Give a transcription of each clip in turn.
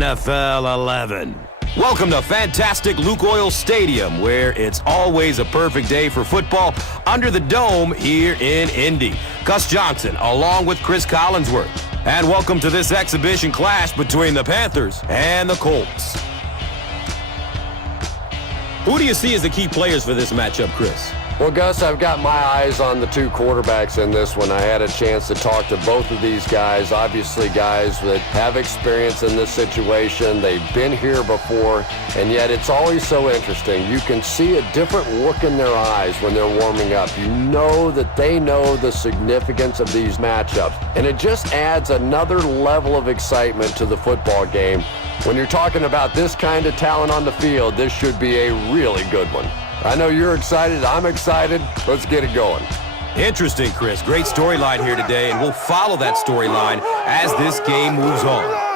NFL 11. Welcome to fantastic Luke Oil Stadium, where it's always a perfect day for football under the dome here in Indy. Gus Johnson, along with Chris Collinsworth. And welcome to this exhibition clash between the Panthers and the Colts. Who do you see as the key players for this matchup, Chris? Well, Gus, I've got my eyes on the two quarterbacks in this one. I had a chance to talk to both of these guys, obviously guys that have experience in this situation. They've been here before, and yet it's always so interesting. You can see a different look in their eyes when they're warming up. You know that they know the significance of these matchups, and it just adds another level of excitement to the football game. When you're talking about this kind of talent on the field, this should be a really good one. I know you're excited. I'm excited. Let's get it going. Interesting, Chris. Great storyline here today, and we'll follow that storyline as this game moves on.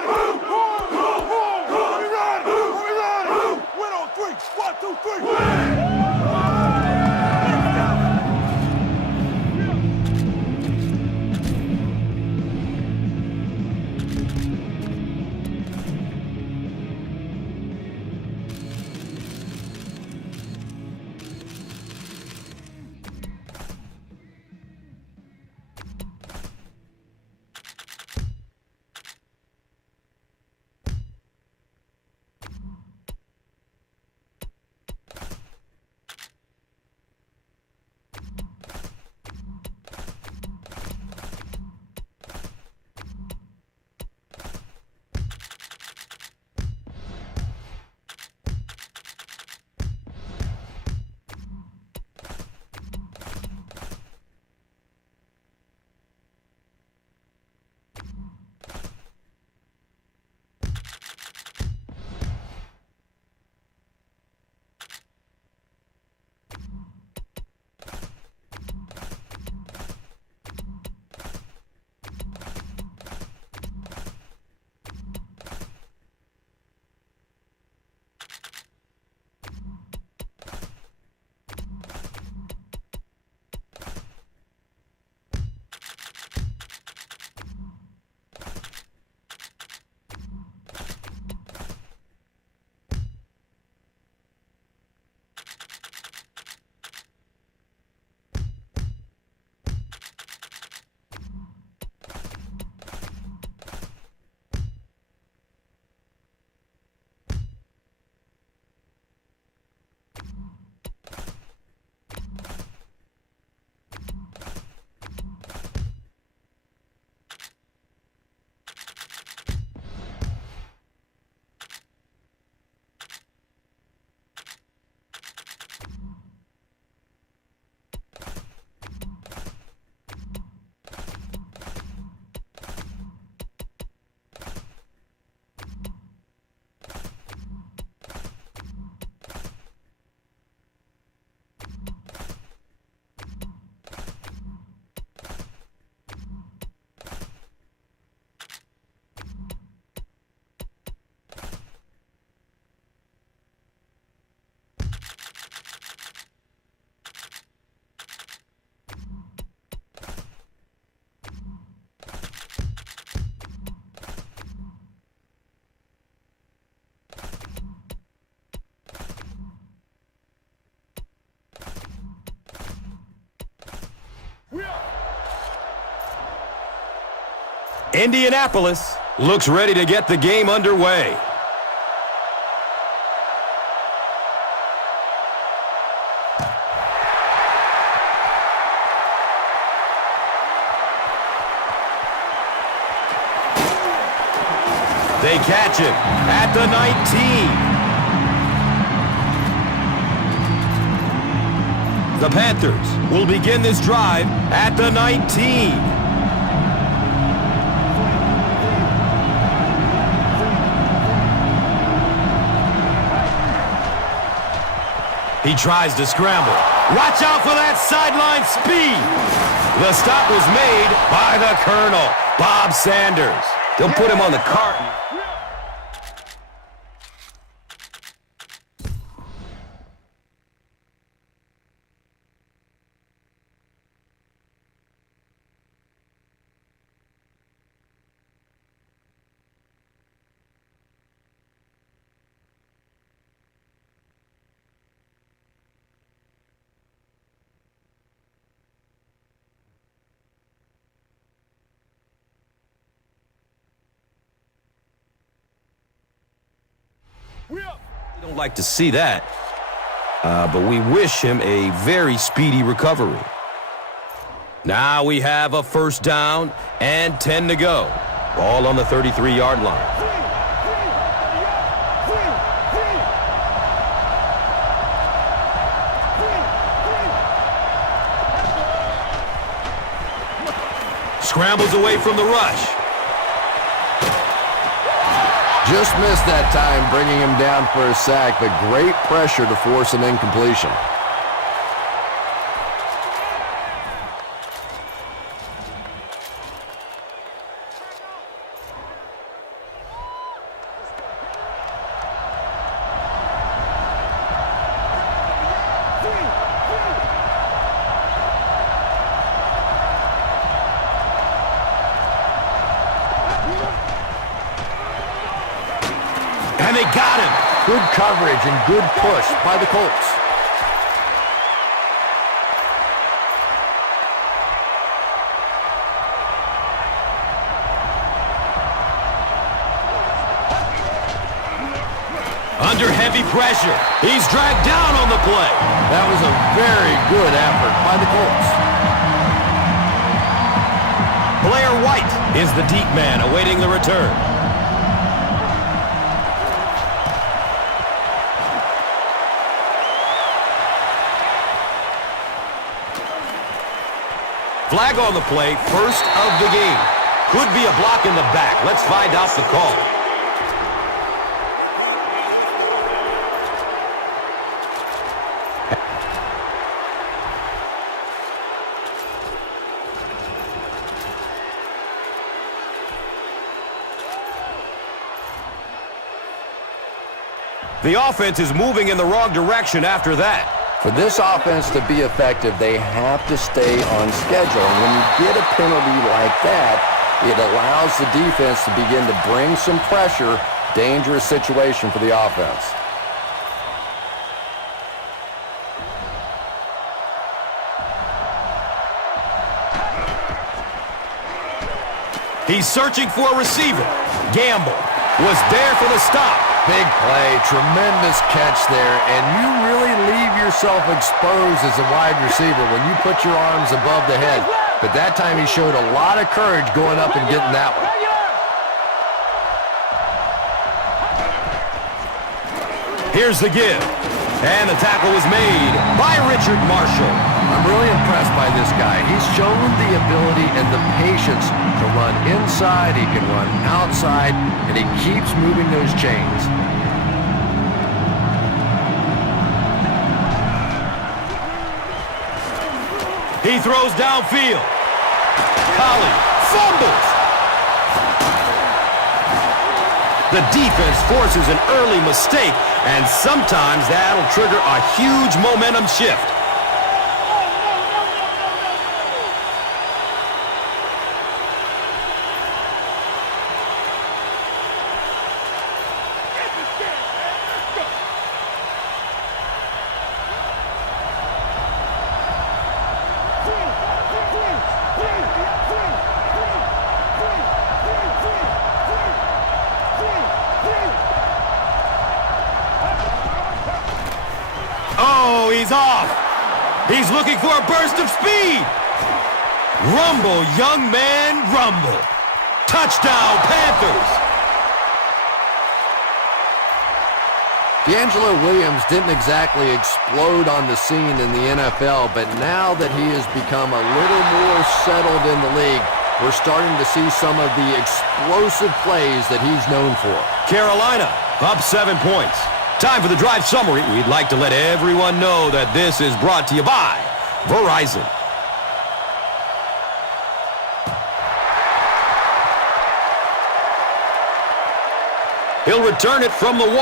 Indianapolis looks ready to get the game underway. They catch it at the 19. The Panthers will begin this drive at the 19. He tries to scramble. Watch out for that sideline speed. The stop was made by the Colonel, Bob Sanders. They'll put him on the cart. Don't like to see that, but we wish him a very speedy recovery. Now we have a first down and 10 to go. Ball on the 33-yard line. Scrambles away from the rush. Just missed that time, bringing him down for a sack, but great pressure to force an incompletion. And they got him. Good coverage and good push by the Colts. Under heavy pressure. He's dragged down on the play. That was a very good effort by the Colts. Blair White is the deep man awaiting the return. Flag on the play, first of the game. Could be a block in the back. Let's find out the call. The offense is moving in the wrong direction after that. For this offense to be effective, they have to stay on schedule. And when you get a penalty like that, it allows the defense to begin to bring some pressure. Dangerous situation for the offense. He's searching for a receiver. Gamble was there for the stop. Big play, tremendous catch there, and you really leave yourself exposed as a wide receiver when you put your arms above the head. But that time he showed a lot of courage going up and getting that one. Here's the give. And the tackle was made by Richard Marshall. I'm really impressed by this guy. He's shown the ability and the patience to run inside, he can run outside, and he keeps moving those chains. He throws downfield. Collie fumbles. The defense forces an early mistake, and sometimes that'll trigger a huge momentum shift. Oh, he's off. He's looking for a burst of speed. Rumble, young man, rumble. Touchdown, Panthers. D'Angelo Williams didn't exactly explode on the scene in the NFL, but now that he has become a little more settled in the league, we're starting to see some of the explosive plays that he's known for. Carolina up 7 points. Time for the drive summary. We'd like to let everyone know that this is brought to you by Verizon. He'll return it from the 1.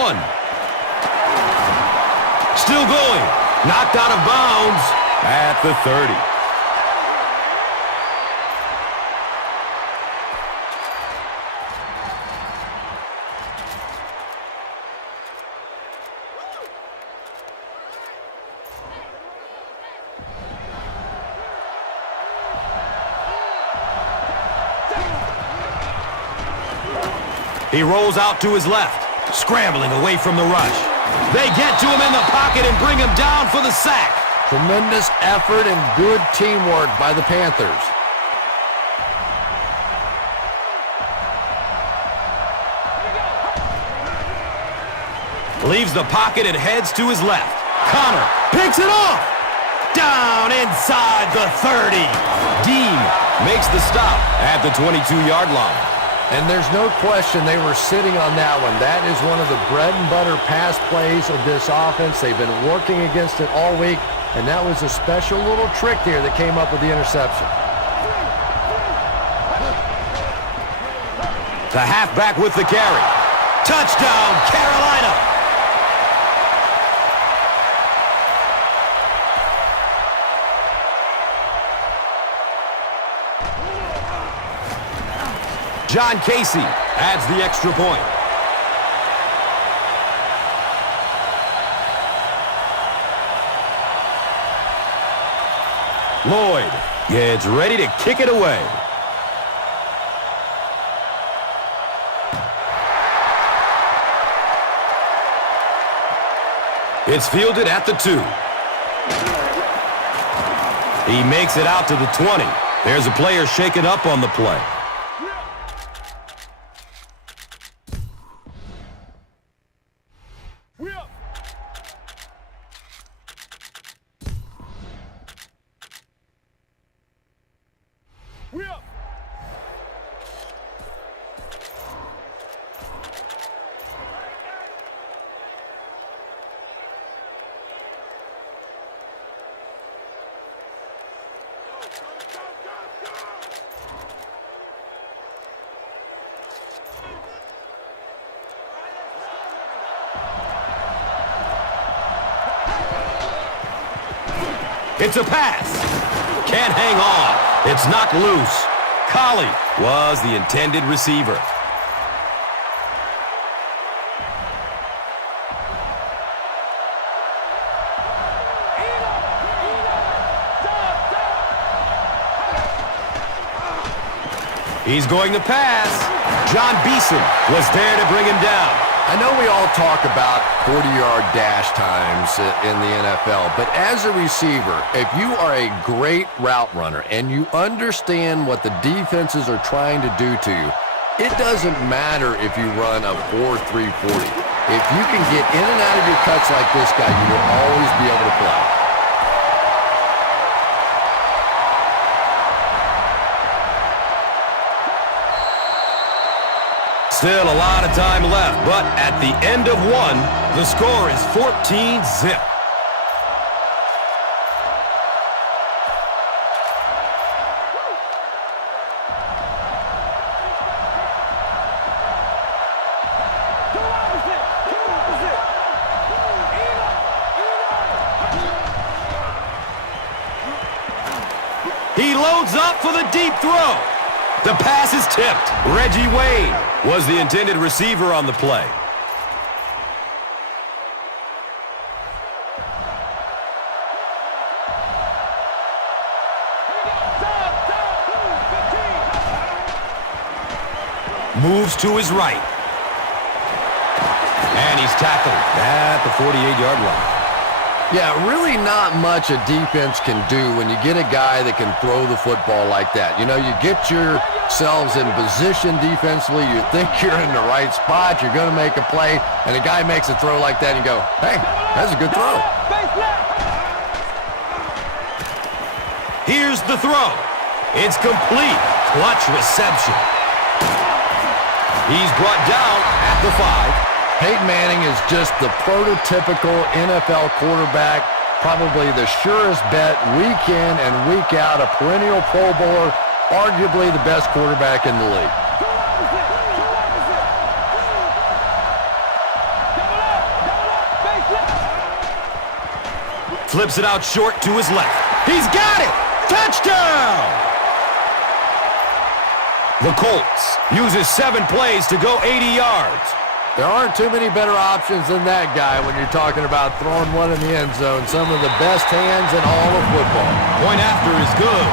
Still going. Knocked out of bounds at the 30. He rolls out to his left, scrambling away from the rush. They get to him in the pocket and bring him down for the sack. Tremendous effort and good teamwork by the Panthers. Leaves the pocket and heads to his left. Connor picks it off. Down inside the 30. Dean makes the stop at the 22-yard line. And there's no question they were sitting on that one. That is one of the bread and butter pass plays of this offense. They've been working against it all week, and that was a special little trick there that came up with the interception. The halfback with the carry. Touchdown, Carolina. John Casey adds the extra point. Lloyd gets ready to kick it away. It's fielded at the 2. He makes it out to the 20. There's a player shaken up on the play. It's a pass. Can't hang on. It's knocked loose. Collie was the intended receiver. He's going to pass. John Beeson was there to bring him down. I know we all talk about 40-yard dash times in the NFL, but as a receiver, if you are a great route runner and you understand what the defenses are trying to do to you, it doesn't matter if you run a 4.340. If you can get in and out of your cuts like this guy, you will always be able to play. Still a lot of time left, but at the end of one, the score is 14-zip. He loads up for the deep throw. The pass is tipped. Reggie Wayne was the intended receiver on the play. Moves to his right. And he's tackled at the 48-yard line. Yeah, really not much a defense can do when you get a guy that can throw the football like that. You know, you get yourselves in position defensively, you think you're in the right spot, you're going to make a play, and a guy makes a throw like that, and you go, hey, that's a good throw. Here's the throw. It's complete. Clutch reception. He's brought down at the 5. Peyton Manning is just the prototypical NFL quarterback, probably the surest bet week in and week out, a perennial Pro Bowler, arguably the best quarterback in the league. Flips it out short to his left. He's got it! Touchdown! The Colts uses 7 plays to go 80 yards. There aren't too many better options than that guy when you're talking about throwing one in the end zone. Some of the best hands in all of football. Point after is good.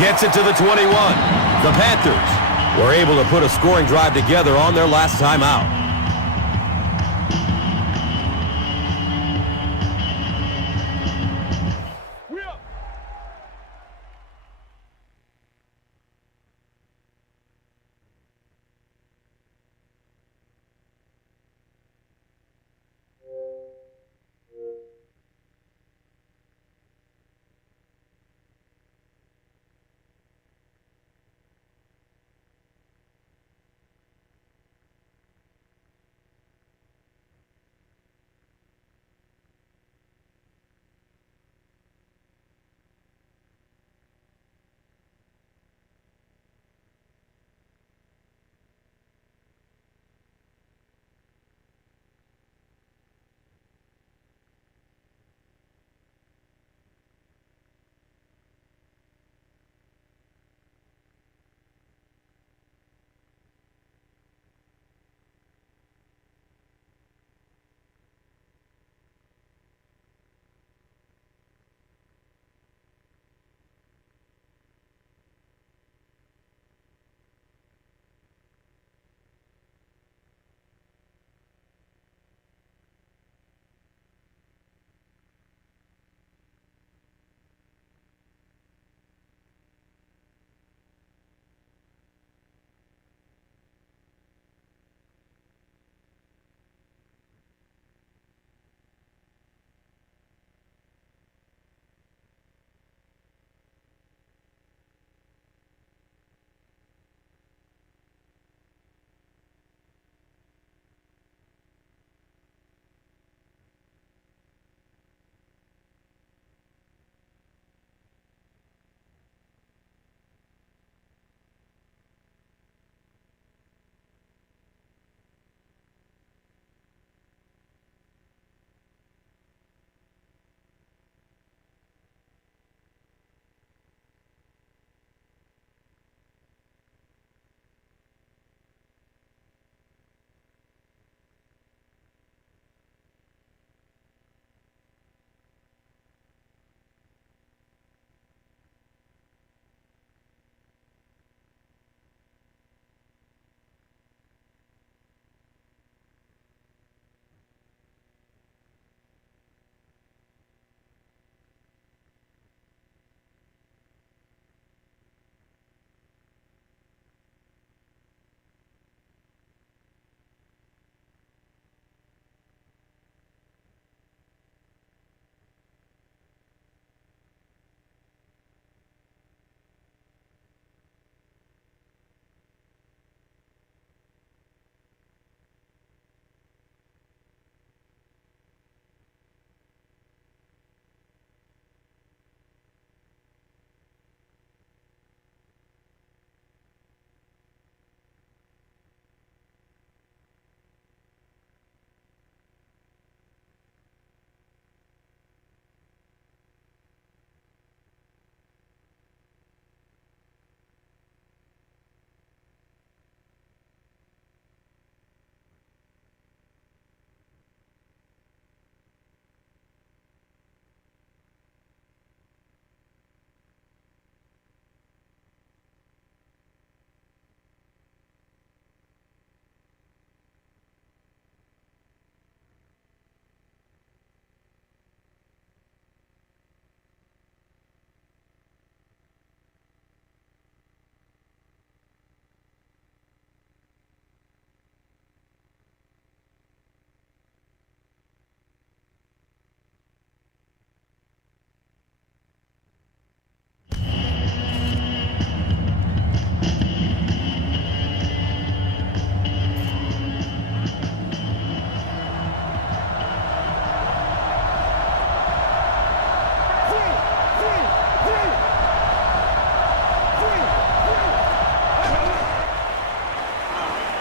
Gets it to the 21. The Panthers were able to put a scoring drive together on their last time out.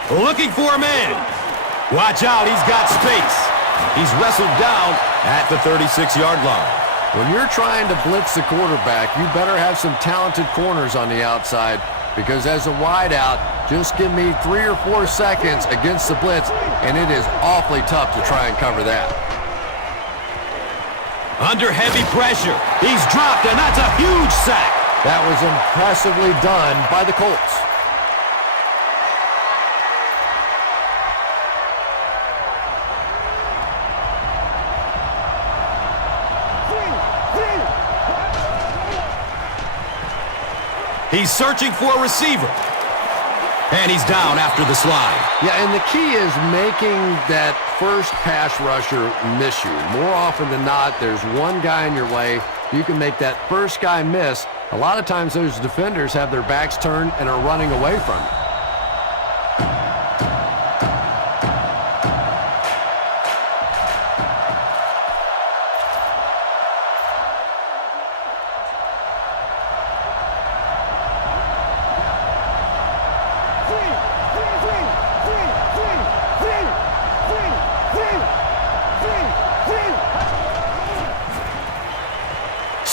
Looking for a man. Watch out, he's got space. He's wrestled down at the 36-yard line. When you're trying to blitz the quarterback, you better have some talented corners on the outside, because as a wideout, just give me 3 or 4 seconds against the blitz, and it is awfully tough to try and cover that. Under heavy pressure, he's dropped, and that's a huge sack. That was impressively done by the Colts. He's searching for a receiver. And he's down after the slide. Yeah, and the key is making that first pass rusher miss you. More often than not, there's one guy in your way. You can make that first guy miss. A lot of times those defenders have their backs turned and are running away from you.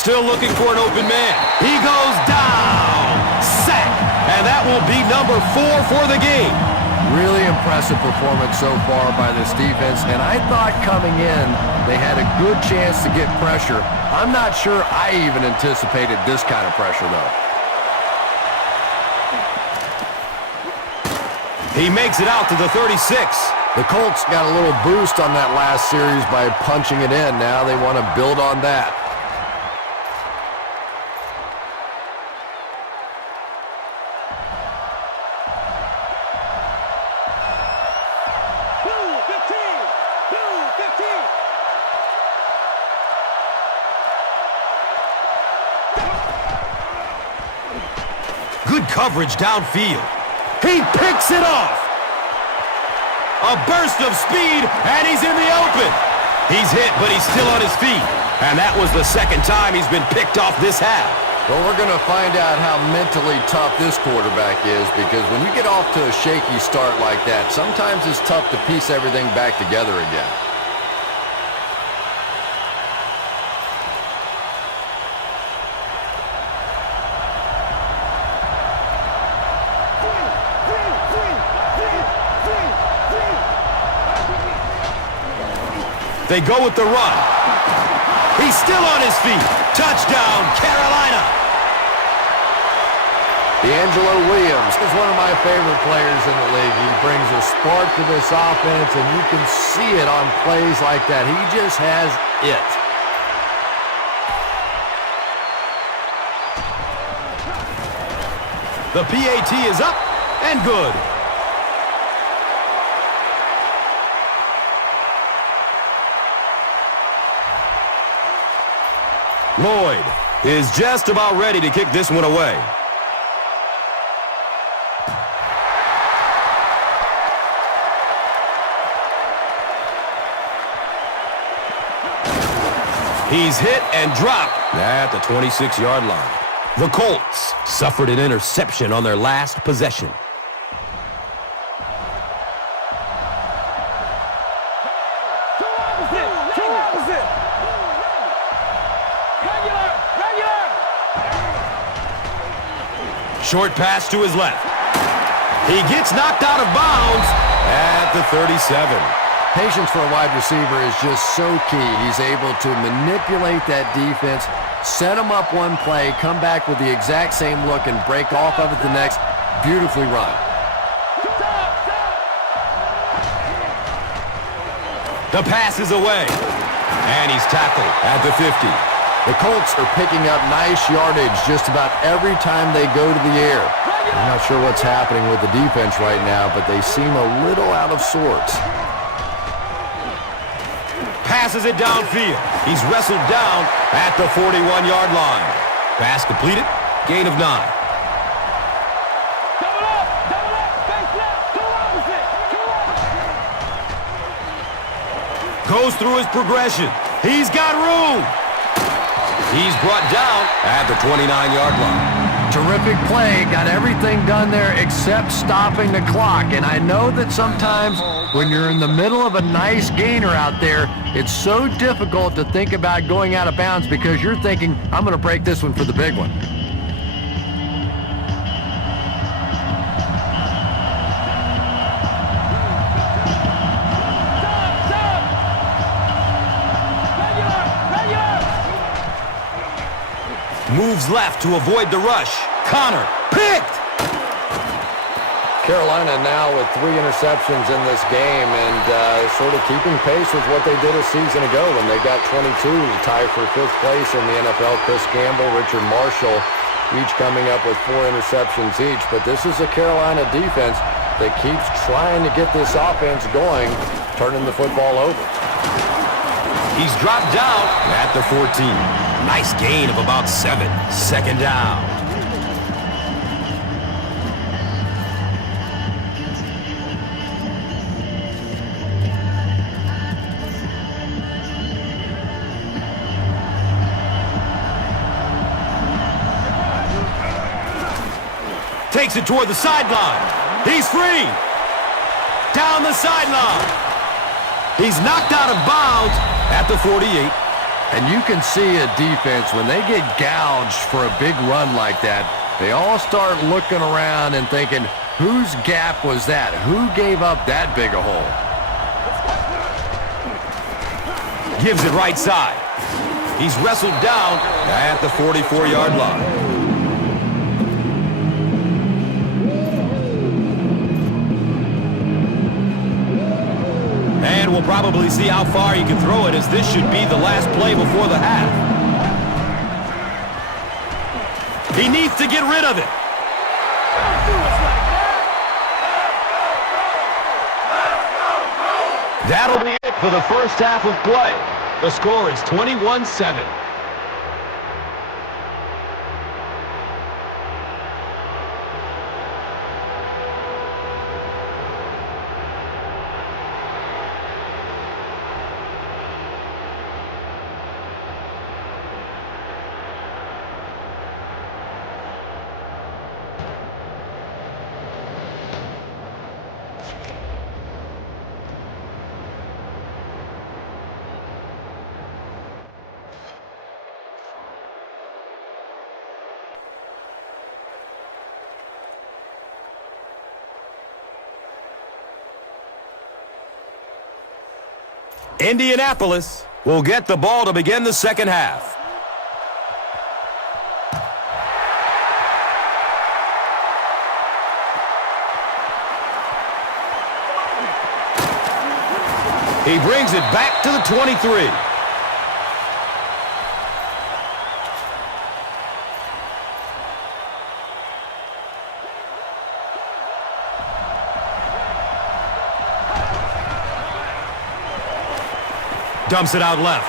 Still looking for an open man. He goes down. Sack. And that will be number 4 for the game. Really impressive performance so far by this defense. And I thought coming in, they had a good chance to get pressure. I'm not sure I even anticipated this kind of pressure, though. He makes it out to the 36. The Colts got a little boost on that last series by punching it in. Now they want to build on that. Good coverage downfield. He picks it off. A burst of speed, and he's in the open. He's hit, but he's still on his feet. And that was the second time he's been picked off this half. Well, we're going to find out how mentally tough this quarterback is, because when you get off to a shaky start like that, sometimes it's tough to piece everything back together again. They go with the run. He's still on his feet. Touchdown, Carolina. D'Angelo Williams is one of my favorite players in the league. He brings a spark to this offense, and you can see it on plays like that. He just has it. The PAT is up and good. Lloyd is just about ready to kick this one away. He's hit and dropped at the 26-yard line. The Colts suffered an interception on their last possession. Short pass to his left. He gets knocked out of bounds at the 37. Patience for a wide receiver is just so key. He's able to manipulate that defense, set him up one play, come back with the exact same look, and break off of it the next. Beautifully run. The pass is away, and he's tackled at the 50. The Colts are picking up nice yardage just about every time they go to the air. I'm not sure what's happening with the defense right now, but they seem a little out of sorts. Passes it downfield. He's wrestled down at the 41-yard line. Pass completed. Gain of 9. Goes through his progression. He's got room. He's brought down at the 29-yard line. Terrific play. Got everything done there except stopping the clock. And I know that sometimes when you're in the middle of a nice gainer out there, it's so difficult to think about going out of bounds because you're thinking, I'm going to break this one for the big one. Moves left to avoid the rush. Connor, picked! Carolina now with 3 interceptions in this game and sort of keeping pace with what they did a season ago when they got 22 to tie for 5th place in the NFL. Chris Gamble, Richard Marshall, each coming up with 4 interceptions each. But this is a Carolina defense that keeps trying to get this offense going, turning the football over. He's dropped down at the 14. Nice gain of about 7. Second down. Takes it toward the sideline. He's free. Down the sideline. He's knocked out of bounds at the 48. And you can see a defense, when they get gouged for a big run like that, they all start looking around and thinking, whose gap was that? Who gave up that big a hole? Gives it right side. He's wrestled down at the 44-yard line. And we'll probably see how far he can throw it, as this should be the last play before the half. He needs to get rid of it. That'll be it for the first half of play. The score is 21-7. Indianapolis will get the ball to begin the second half. He brings it back to the 23. Dumps it out left.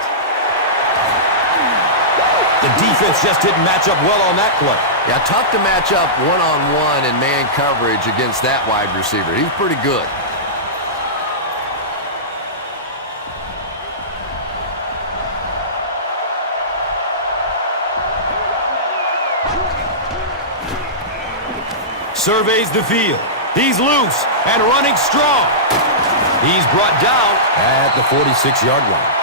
The defense just didn't match up well on that play. Yeah, tough to match up one-on-one in man coverage against that wide receiver. He's pretty good. Surveys the field. He's loose and running strong. He's brought down at the 46-yard line.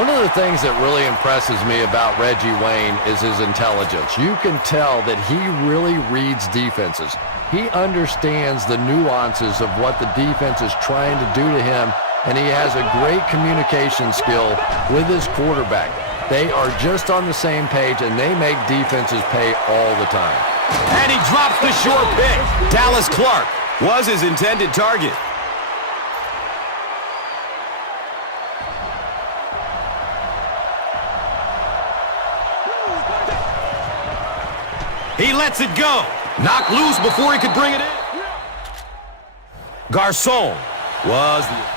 One of the things that really impresses me about Reggie Wayne is his intelligence. You can tell that he really reads defenses. He understands the nuances of what the defense is trying to do to him, and he has a great communication skill with his quarterback. They are just on the same page, and they make defenses pay all the time. And he drops the short pick. Dallas Clark was his intended target. He lets it go. Knocked loose before he could bring it in. Garcon was the...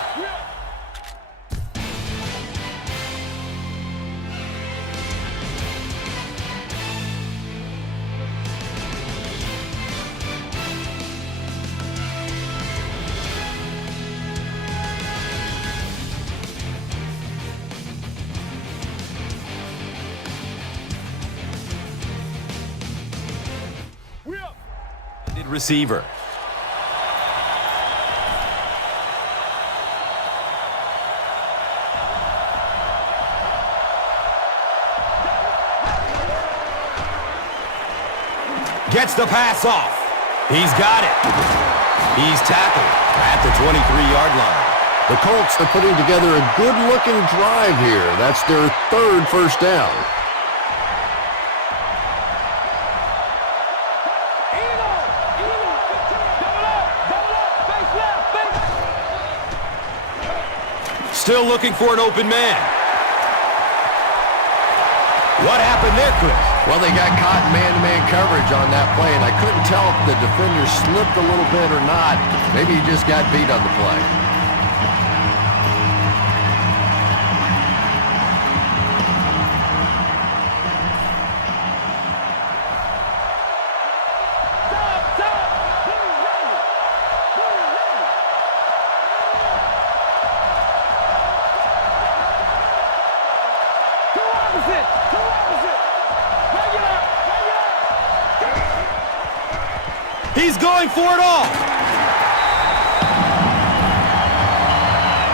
receiver. Gets the pass off. He's got it. He's tackled at the 23-yard line. The Colts are putting together a good-looking drive here. That's their 3rd first down. Still looking for an open man. What happened there, Chris? Well, they got caught in man-to-man coverage on that play, and I couldn't tell if the defender slipped a little bit or not. Maybe he just got beat on the play. He's going for it all.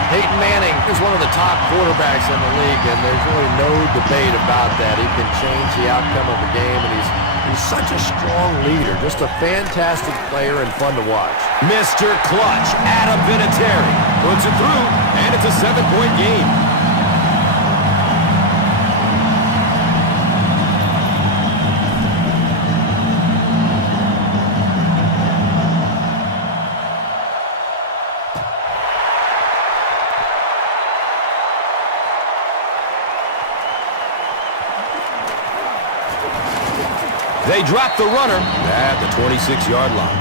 Peyton Manning is one of the top quarterbacks in the league, and there's really no debate about that. He can change the outcome of the game, and he's such a strong leader, just a fantastic player and fun to watch. Mr. Clutch, Adam Vinatieri, puts it through, and it's a 7-point game. They drop the runner at the 26-yard line.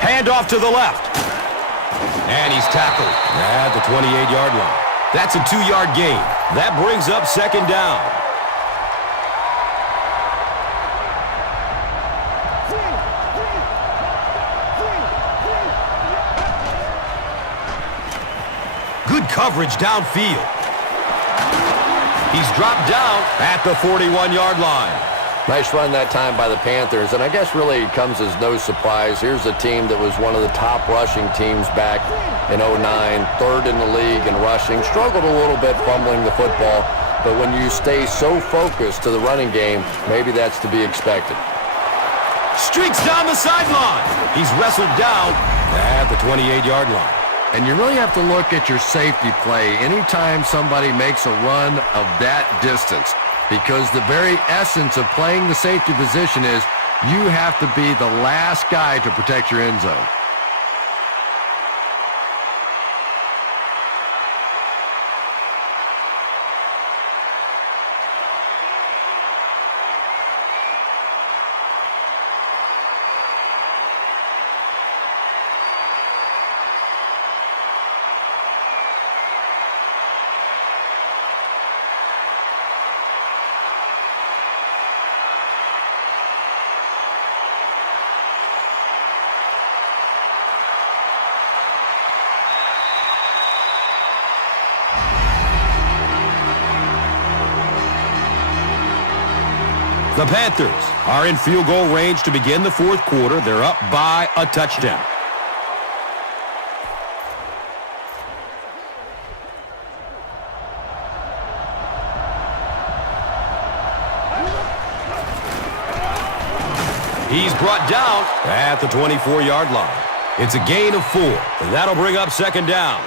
Handoff to the left. And he's tackled at the 28-yard line. That's a 2-yard gain. That brings up second down. Good coverage downfield. He's dropped down at the 41-yard line. Nice run that time by the Panthers, and I guess really it comes as no surprise. Here's a team that was one of the top rushing teams back in 09, third in the league in rushing, struggled a little bit fumbling the football, but when you stay so focused to the running game, maybe that's to be expected. Streaks down the sideline. He's wrestled down at the 28-yard line. And you really have to look at your safety play anytime somebody makes a run of that distance, because the very essence of playing the safety position is you have to be the last guy to protect your end zone. The Panthers are in field goal range to begin the fourth quarter. They're up by a touchdown. He's brought down at the 24-yard line. It's a gain of 4, and that'll bring up second down.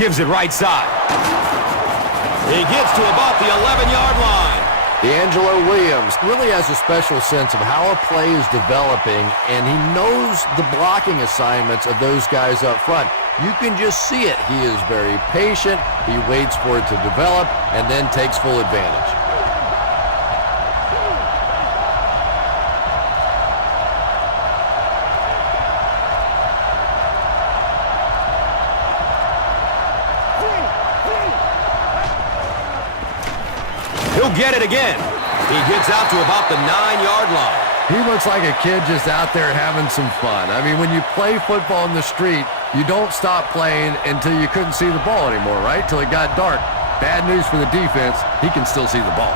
Gives it right side. He gets to about the 11-yard line. D'Angelo Williams really has a special sense of how a play is developing, and he knows the blocking assignments of those guys up front. You can just see it. He is very patient. He waits for it to develop and then takes full advantage. He'll get it again. He gets out to about the 9-yard line. He looks like a kid just out there having some fun. I mean, when you play football in the street, you don't stop playing until you couldn't see the ball anymore, right? Till it got dark. Bad news for the defense. He can still see the ball.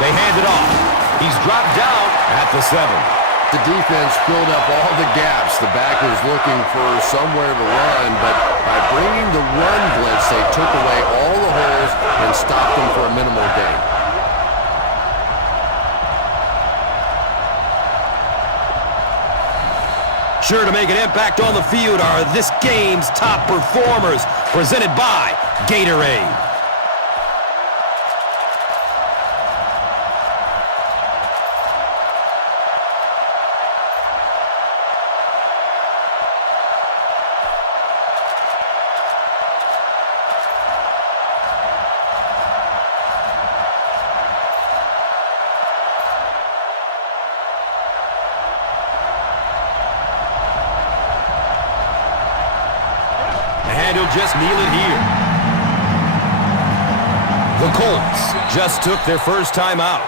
They hand it off. He's dropped down at the 7. The defense filled up all the gaps. The back was looking for somewhere to run, but by bringing the run blitz, they took away all the holes and stopped them for a minimal gain. Sure to make an impact on the field are this game's top performers, presented by Gatorade. And he'll just kneel it here. The Colts just took their first time out.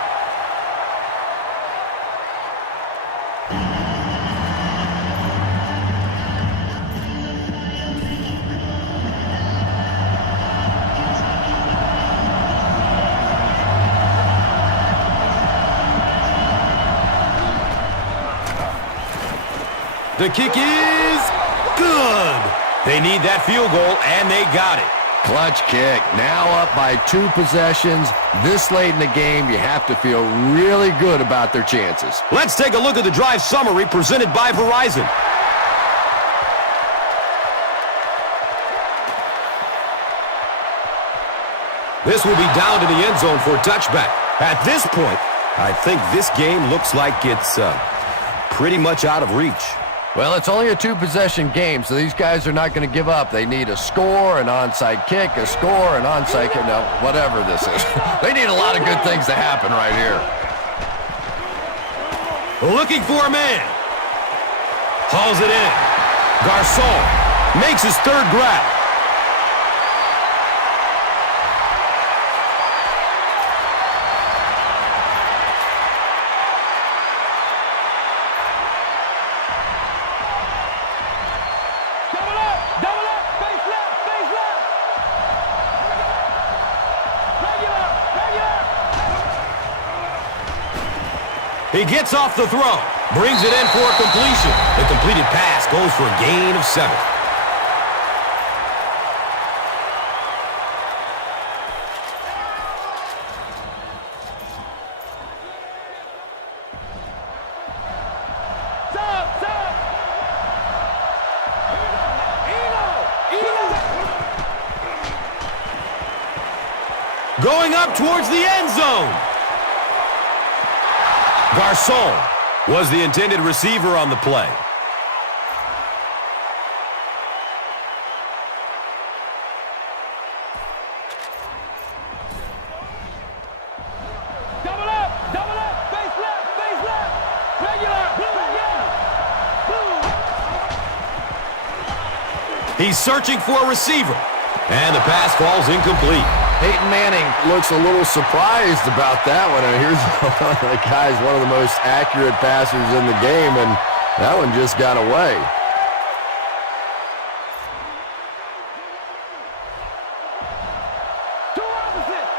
The kick is good. They need that field goal, and they got it. Clutch kick. Now up by 2 possessions. This late in the game, you have to feel really good about their chances. Let's take a look at the drive summary presented by Verizon. This will be down to the end zone for a touchback. At this point, I think this game looks like it's pretty much out of reach. Well, it's only a 2-possession game, so these guys are not going to give up. They need a score, an onside kick, a score, an onside kick. No, whatever this is. They need a lot of good things to happen right here. Looking for a man. Hauls it in. Garçon makes his 3rd grab. He gets off the throw, brings it in for a completion. The completed pass goes for a gain of 7. Going up towards the end zone. Garçon was the intended receiver on the play. Double up, face left, regular. He's searching for a receiver, and the pass falls incomplete. Peyton Manning looks a little surprised about that one. And here's the guy's one of the most accurate passers in the game, and that one just got away. Two opposite.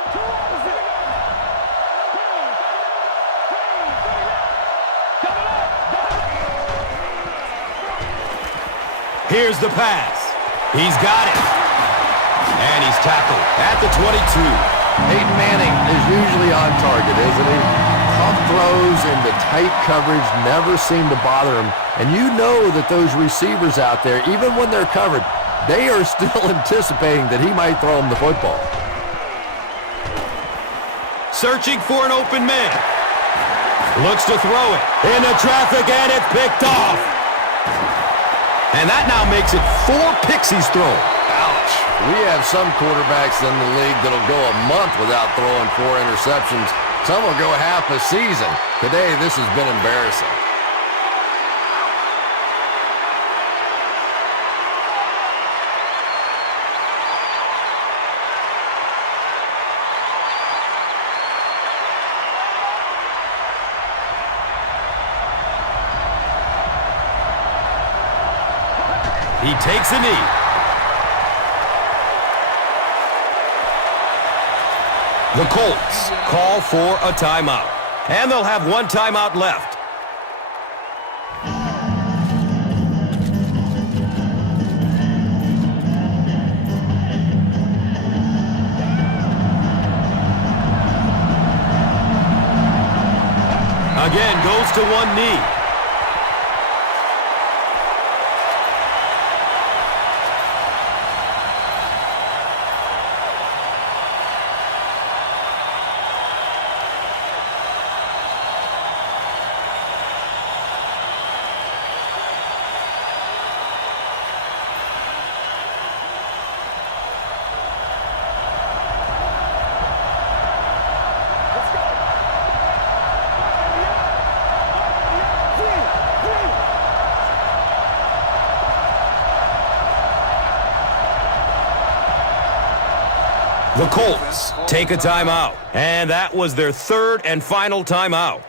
Here's the pass. He's got it. And he's tackled at the 22. Peyton Manning is usually on target, isn't he? Tough throws into tight coverage never seem to bother him. And you know that those receivers out there, even when they're covered, they are still anticipating that he might throw him the football. Searching for an open man. Looks to throw it. Into traffic, and it's picked off. And that now makes it 4 picks he's thrown. Ouch. We have some quarterbacks in the league that'll go a month without throwing 4 interceptions. Some will go half a season. Today, this has been embarrassing. He takes a knee. The Colts call for a timeout. And they'll have 1 timeout left. Again, goes to 1 knee. The Colts take a timeout, and that was their 3rd and final timeout.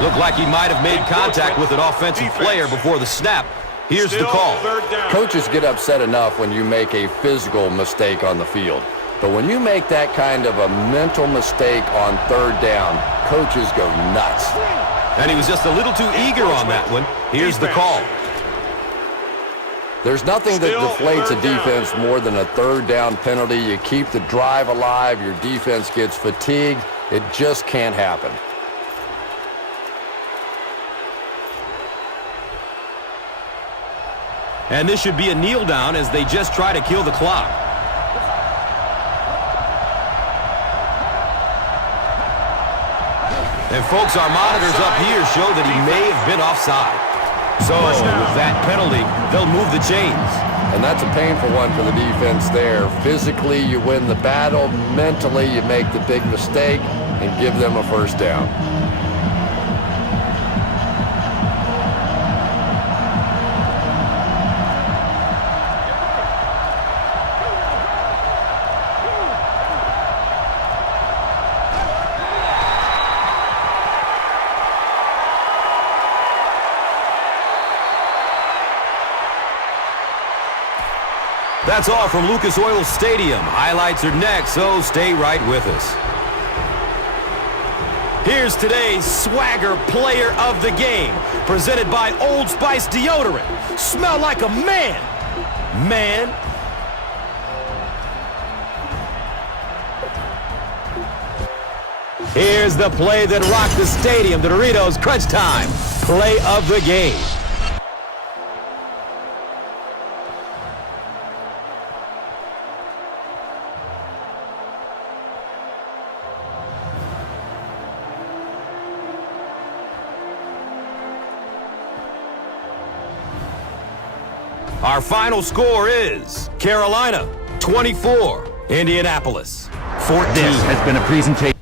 Looked like he might have made contact with an offensive player before the snap. Here's the call. Coaches get upset enough when you make a physical mistake on the field. But when you make that kind of a mental mistake on 3rd down, coaches go nuts. And he was just a little too eager on that one. Here's the call. There's nothing that deflates a defense more than a 3rd down penalty. You keep the drive alive, your defense gets fatigued. It just can't happen. And this should be a kneel down as they just try to kill the clock. And folks, our monitors up here show that he may have been offside. So with that penalty, they'll move the chains. And that's a painful one for the defense there. Physically, you win the battle. Mentally, you make the big mistake and give them a 1st down. That's all from Lucas Oil Stadium. Highlights are next, so stay right with us. Here's today's Swagger Player of the Game, presented by Old Spice Deodorant. Smell like a man. Man. Here's the play that rocked the stadium, the Doritos Crunch Time. Play of the game. Our final score is Carolina 24, Indianapolis 14. This has been a presentation.